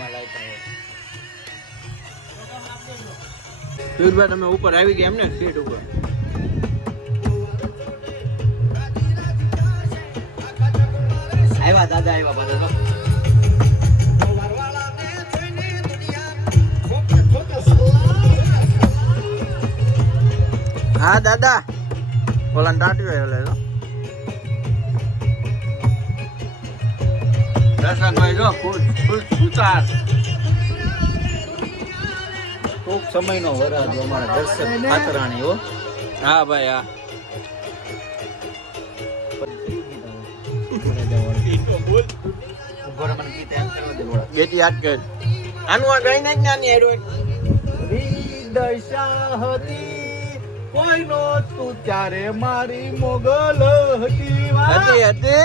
માં લાગ્યા હોય. સુરભાઈ તમે ઉપર આવી ગયા એમને સીટ ઉપર. આવ્યા દાદા આવ્યા બધા. હા દાદા ઓલા ટાટ્યો લે તો દર્શનભાઈ જો ફૂલ સુતાર. ટૂંક સમયનો વરસાદ અમારા દર્શક ખાતરાણી હો. હા ભાઈ હા. બેટી હાથ કર આનું આ ગઈ નાખ નાની હેરોઈન. દશા હતી કોઈનો તું ત્યારે મારી મોગલ હતી. હતી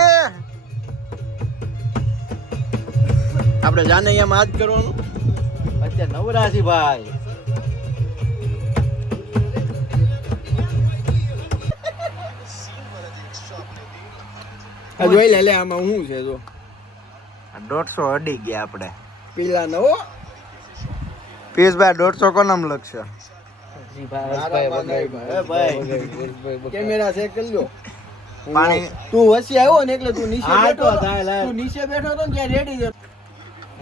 આપણે જાને અહીંયા હાથ કરવાનું. અત્યારે નવરાશી ભાઈ. જોઈ લે આમાં શું છે જો 150 અડી ગયા આપણે. પીલા નવો પીસભાઈ 150 કોનામ લખશે. કેમેરા ચેક કરી લો. પાણી તું વચ્ચે આવ્યો ને એટલે તું નીચે બેઠો હતો. તું નીચે બેઠો હતો ને ત્યાં રેડી જ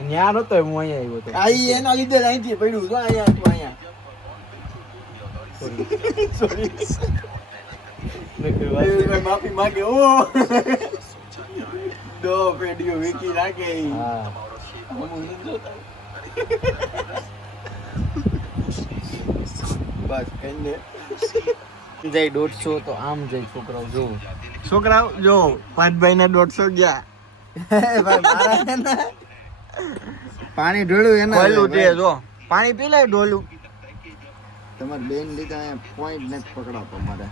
ન્યા નતો હું અહીંયા આવ્યો હતો. આઈ એના લીધે જ અહીંથી પડ્યું તો અહીંયા તું અહીંયા. સોરી માફી માંગે. ઓ દો પેડીઓ વીકી રાખે. હા બસ કઈને જઈ 150 તો આમ જઈ છોકરાઓ જો. છોકરાઓ જો પાંચભાઈ ને 150 ગયા. પાણી ઢોળ્યું એના પહેલું તે જો પાણી પી લે ઢોલું. તમારે બેન લીધા અહીંયા પોઈન્ટ નથી પકડાતો મારે.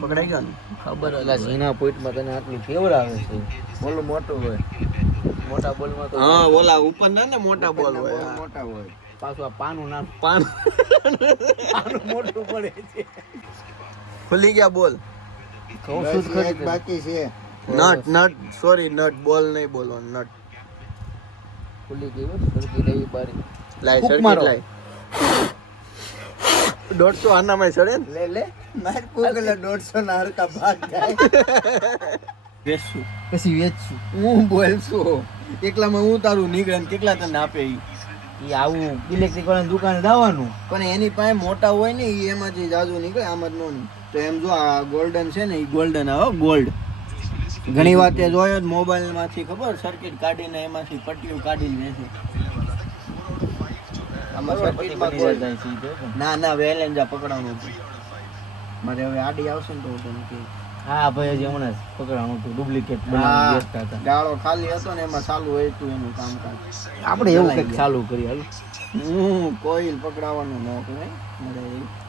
પકડાઈ ગયો ને ખબર એટલે ઝીણા પોઈન્ટમાં તને આટલું ફેવર આવે છે. બોલું મોટું હોય મોટા બોલમાં તો હા ઓલા ઉપર ના ને મોટા બોલ હોય. મોટા હોય પાછું આ પાનું નામ પાન પાનું મોટું પડે છે. ખુલી ગયા બોલ. કહું છું જ ખરી બાકી છે. નટ સોરી નટ બોલ નહીં બોલો નટ ખુલી ગયું સરકી રહી બારી. લાય ફૂંક સરકી મારો. લાય 150 આનામાં ચડે ને લે લે માર પોગલે 150 ના હરકા ભાગ જાય. વેચશું પછી વેચશું. હું બોલશું એકલામાં હું તારું નીકળે ને કેટલા તને આપે ઈ. એ આવું ઇલેક્ટ્રિક વાળાની દુકાને જવાનું. પણ એની પાસે મોટા હોય ને ઈ એમાંથી જાજુ નીકળે આમ જ નો તો એમ જો આ ગોલ્ડન છે ને ઈ ગોલ્ડન આવે ગોલ્ડ. ઘણી વાર તે જોયો જ મોબાઈલ માંથી ખબર સર્કિટ કાઢીને એમાંથી પટ્ટીઓ કાઢીને વેચે. આમાં સર્કિટમાં ગોલ્ડ ના ના વેલેન્જા પકડવાનું હતું મારે. હવે આડી આવશે ને તો હું તને કહું. હા ભાઈ હજી હમણાં જ પકડવાનું હતું. ડુપ્લિકેટ બનાવી બેસતા હતા. ગાળો ખાલી હતો ને એમાં ચાલુ હોય તું એનું કામકાજ. આપણે એવું કંઈક ચાલુ કરી હાલ. કોઈલ પકડાવવાનું ન કરે મારે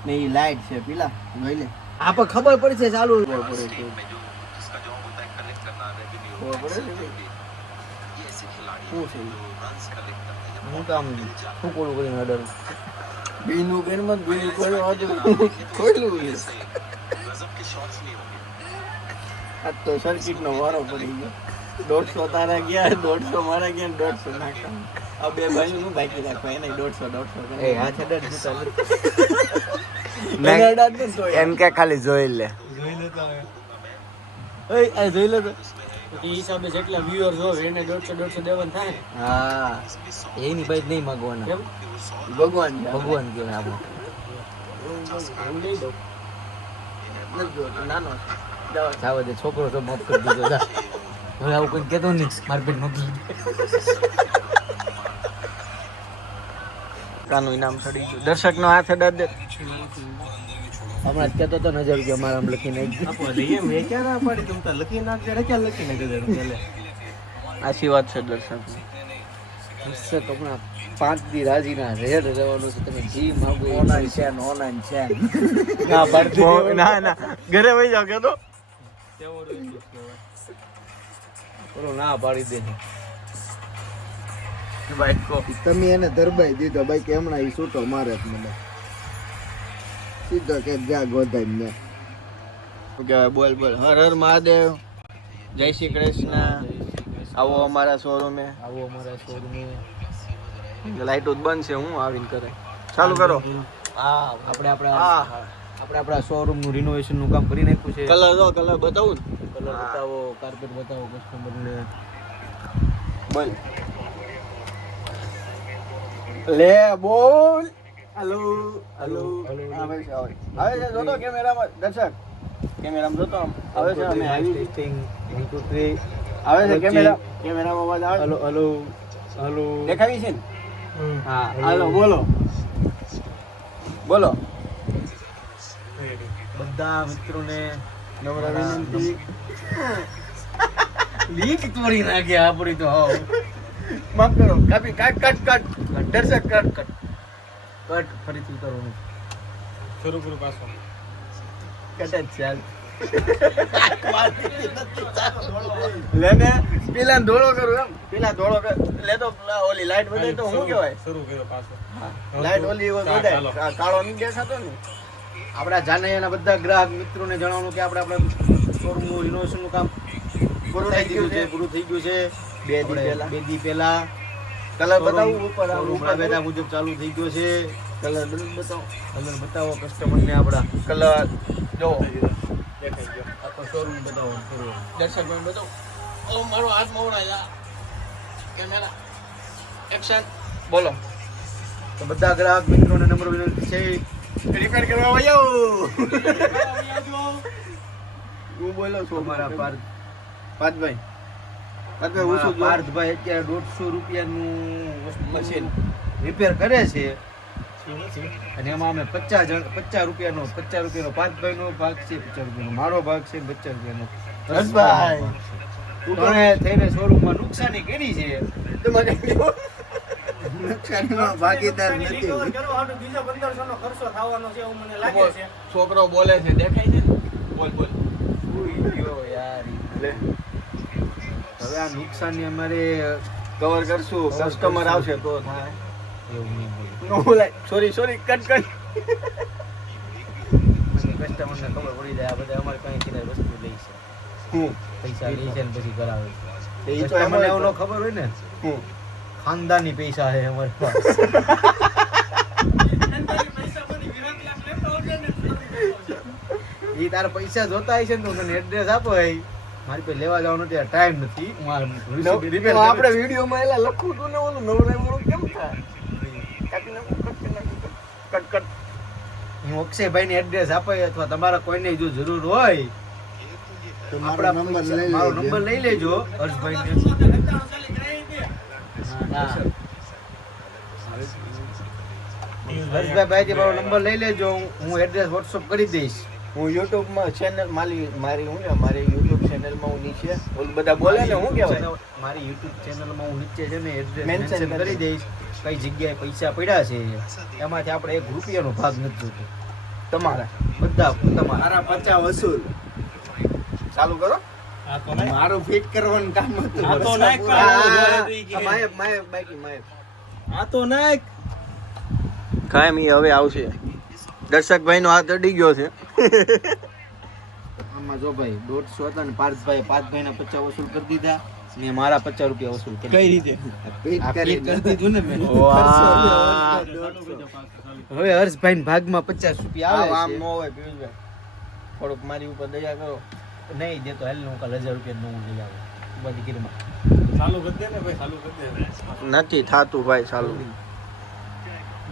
ને ઈ લાઈટ છે પીલા જોઈ લે. આપણે ખબર પડશે ચાલુ ખબર પડે છે. શું છે હું તો આમ શું કોલું કરીને અડર બીનું પેનમાં બીનું ખોલ્યું હતું ખોલ્યું છે. આ તો સર્કિટ નો વારો પડી ગયો. 150 તારા ગયા 150 મારા ગયા 150 નાખા. આ બે ભાઈ નું બાકી રાખવા એને 150 એ હાથ અડર જીતા એમ કે ખાલી જોઈ લે. આ જોઈ લે તો એ હિસાબે જેટલા વ્યુઅર્સ હોય એને 150 દેવાનું થાય. હા એની ભાઈ નહીં માગવાના. કેમ ભગવાન છે. ભગવાન કહેવાય આપણે. હું લઈ દઉં નથી જોતો નાનો છે. જાવા દે છોકરો તો માફ કરી દીધો જા. હવે આવું કોઈ કહેતો નહીં મારી બેન મોકલી. કાનું ઇનામ ચડી ગયું. દર્શક નો હાથ અડાડ દે. હમણાં જ કહેતો તો 1000 રૂપિયા મારા આમ લખી નાખી. આશીર્વાદ છે દર્શક. દર્શક હમણાં 5 દી રાજીના રેડ રહેવાનું છે. તમે જી માગો ઓનલાઈન છે ના ભરતી ના ના ઘરે વઈ જાવ કે તો બોલો ના પાડી દે. ભાઈ કો તમે એને દરબાઈ દીધો ભાઈ કે હમણાં એ છૂટો મારે જ મને સીધો કે જા ગોધાઈ ને. શું કહેવાય બોલ બોલ હર હર મહાદેવ જય શ્રી કૃષ્ણ આવો અમારા શોરૂમે. આવો અમારા શોરૂમે. લાઈટો જ બંધ છે, હું આવીને કરે. ચાલુ કરો. હા આપણે હા આપણા શોરૂમ નું રિનોવેશન નું કામ કરી નાખ્યું છે. કલર જો કલર બતાવું ને. કલર બતાવો, કાર્પેટ બતાવો કસ્ટમર ને. બોલ લે બોલ. હેલો હેલો આવે છે આવે છે જોતો કેમેરામાં દર્શક કેમેરામાં જોતો આવે છે અમે આવી ટેસ્ટિંગ 1 2 3 આવે છે કેમેરામાં અવાજ આવે. Hello hello hello. દેખાવી છે ને. હા હાલો બોલો બોલો. બધા મિત્રોને નમ્ર વિનંતી. લીક તોડી નાખી આપણી તો. માફ કરો કાપી કટ કટ કટ દર્શક કટ કટ કટ ફરીથી કરવાનું. શરૂ કરો પાછો. કટ જ ચાલ. લેને પેલા ધોળો કરું એમ પેલા ધોળો કર લે તો ઓલી લાઈટ બદલે તો શું કહેવાય. શરૂ કર્યો પાછો. લાઈટ ઓલી બદલે કાળો નહીં દેખાતો ને. આપણા જાનૈયાના બધા ગ્રાહક મિત્રોને જણાવવાનું કે આપણે આપણા શોરૂમનું રિનોવેશનનું કામ પૂરું થઈ ગયું છે. બે દી પહેલા કલર બતાવું ઉપર રાબેતા મુજબ ચાલુ થઈ ગયો છે. કલર બતાવો કલર બતાવો કસ્ટમરને આપણા. કલર જો દેખાઈ ગયો આખો શોરૂમ બતાવો. દર્શક ભાઈ બતાવો. ઓ મારો હાથ મોવરાય કેમેરા એક્શન બોલો. તો બધા ગ્રાહક મિત્રોને નમ્ર વિનંતી છે રિપેર કરવા આવ્યો. હું બોલો છું અમારા પાર્થભાઈ પાર્થભાઈ અત્યારે 150 રૂપિયાનું મશીન રિપેર કરે છે અને એમાં અમે 50 રૂપિયાનો પાર્થભાઈનો ભાગ છે, 50 રૂપિયાનો મારો ભાગ છે, 50 રૂપિયાનો હર્ષભાઈ. ટૂંકણે થઈને શોરૂમમાં નુકસાની કરી છે. તમારે નુકસાનીમાં ભાગીદાર નથી. છોકરો બોલે છે દેખાય છે ને? બોલ બોલ. યાર લે હવે આ નુકસાની અમારે કવર કરશું. કસ્ટમર આવશે તો થાય. એવું નહીં નો બોલાય. Sorry cut cut. કસ્ટમરને ખબર પડી જાય આ બધા અમારે કઈ કિરાય વસ્તુ લઈ છે, હું પૈસા લે છે ને પછી કરાવે છે. એ તો કસ્ટમરને એવું ન ખબર હોય ને હું ખાનદાની પૈસા છે અમારી પાસે. એ તારા પૈસા જોતા હોય છે ને તો મને એડ્રેસ આપો. મારી પાસે લેવા જવાનો ત્યાં ટાઈમ નથી. આપણે વિડીયોમાં એલા લખું તું ને ઓલું નવરાય કેમ થાય. કાપી નાખું કટ કટ. હું અક્ષયભાઈને એડ્રેસ આપે અથવા તમારા કોઈને જો જરૂર હોય તો મારો નંબર લઈ મારો લેજો. નંબર લઈ લેજો હર્ષભાઈને. હર્ષભાઈ ભાઈથી મારો નંબર લઈ લેજો. હું એડ્રેસ વોટ્સઅપ કરી દઈશ. હું યુટ્યુબમાં ચેનલ મારી હું ને મારી યુટ્યુબ ચેનલમાં હું નીચે ઓલું બધા બોલે ને હું કહેવાય મારી યુટ્યુબ ચેનલમાં હું નીચે છે ને એડ્રેસ Mention મેન્શન કરી દઈશ. કઈ જગ્યાએ પૈસા પડ્યા છે એમાંથી આપણે 1 રૂપિયાનો ભાગ નથી જોતો. તમારા બધા તમારા. મારા 50 વસૂલ. ચાલુ કરો. મારું ફિટ કરવાનું કામ હતું. આ તો નાખ. માયક બાકી માયક આ તો નાખ. કાયમ હવે આવશે. દર્શકભાઈ નો હાથ અડી ગયો છે. આમાં જો ભાઈ 150 હતા ને પાર્થભાઈના 50 વસૂલ કરી દીધા ને મારા 50 રૂપિયા વસૂલ કરી કઈ રીતે ફિટ આ કરી ફિટ કરી દીધું ને મેં. વાહ. હવે હર્ષભાઈ ભાગમાં 50 રૂપિયા આમ આવે ન છે. હોય પિયુષભાઈ. થોડુંક મારી ઉપર દયા કરો. નહીં દેતો હેલ હું કાલ 1000 રૂપિયા નું લઈ આવું બધી કિરમા. નથી થાતું ભાઈ ચાલુ.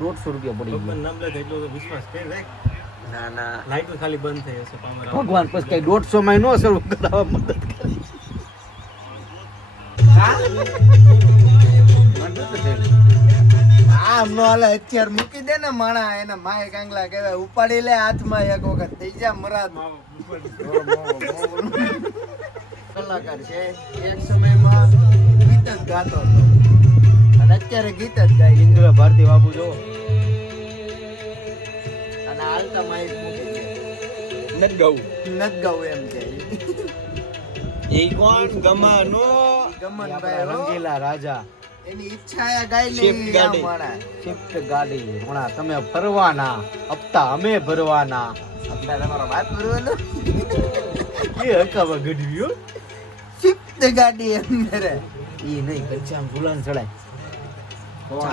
150 રૂપિયા પડી ના ના ભગવાન પછી કઈ 150 માં નો શરૂ કરાવવા મદદ કરી. આમ નો હાલે. અત્યારે મૂકી દે ને માણા એને માય કાંગલા કહેવાય. ઉપાડી લે હાથમાં એક વખત થઈ જા મરાદ. કલાકાર છે. એક સમયમાં ગીત જ ગાતો હતો અને અત્યારે ગીત જ ગાય. ઇન્દ્ર ભારતી બાબુ જો અને હાલતા માઇક મૂકી દે. નથી ગાવું. નત ગાવું એમ કે એ કોણ ગમાનો ગમનભાઈ હો. રંગીલા રાજા એની ઈચ્છા આ ગાય Swift નહીં ગાડી. માણા. શિફ્ટ ગાડી હમણાં તમે ફરવાના હપ્તા અમે ભરવાના. અત્યારે તમારો વાત ભરવાનો. એ હકાવા ગઢવી હો. શિફ્ટ તે ગાડી અંદર ઈ નહીં પછી આમ ઝુલાન ચડાય